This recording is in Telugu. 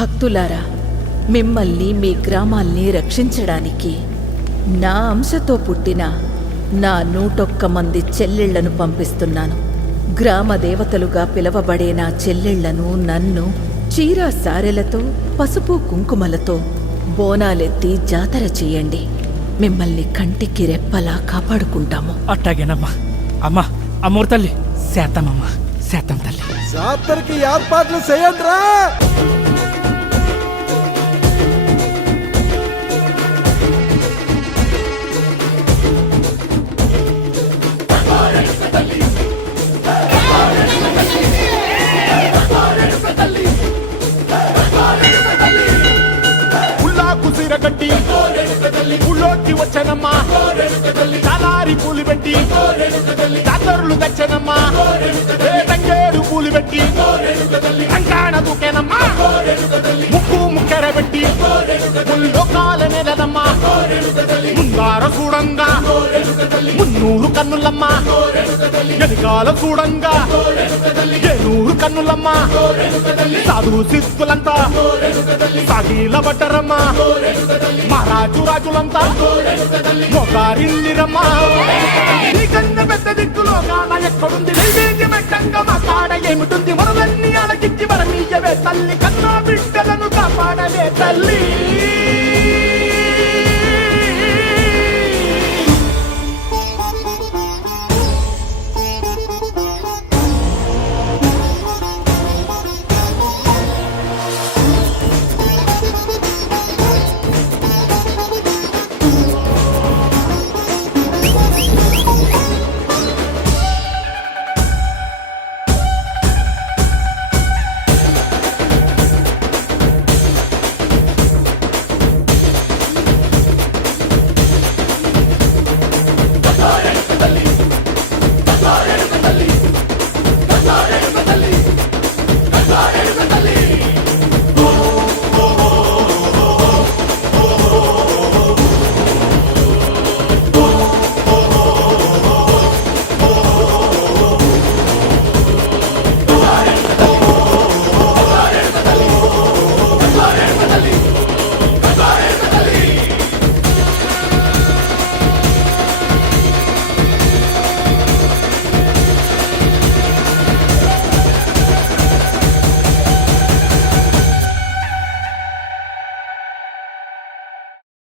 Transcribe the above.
భక్తులారా, మిమ్మల్ని మీ గ్రామాల్ని రక్షించడానికి నా అంశతో పుట్టిన నా 101 మంది చెల్లెళ్లను పంపిస్తున్నాను. గ్రామ దేవతలుగా పిలవబడే నా చెల్లెళ్లను నన్ను చీరా సారెలతో పసుపు కుంకుమలతో బోనాలెత్తి జాతర చెయ్యండి. మిమ్మల్ని కంటికి రెప్పలా కాపాడుకుంటాము. అట్టాగేనమ్మా. అమ్మా, అమ్మోరు తల్లి, శాతమమ్మా, శాతం తల్లి. జాతరకి ఏర్పాట్లు చేయండిరా. గట్టి ఊళ్ళోకి వచ్చనమ్మా, చాలారి పూలు పెట్టి జాతరులు తెచ్చనమ్మా, తంగేరు పూలు పెట్టి అంకాణ దూకేనమ్మా, ముక్కు ముక్కెర పెట్టి లోకాల నెలదమ్మా, ముందార చూడంగా 300 కన్నులమ్మా, వెనకాల చూడంగా 700 కన్నులమ్మా, సాధు సిద్ధులంతా సాగిల బట్టరమ్మా, మహారాజు రాజులంతా మొగారిల్లిరమ్మా. ఈ కన్న పెద్ద దిక్కులో కాన ఎక్కడుంది, నైవేద్యమెట్టంగా మా కాడ ఏమిటుంది, మనలన్నీ అలకిచ్చి వరమీయవే తల్లి, కన్నా బిడ్డలను కాపాడవే తల్లి.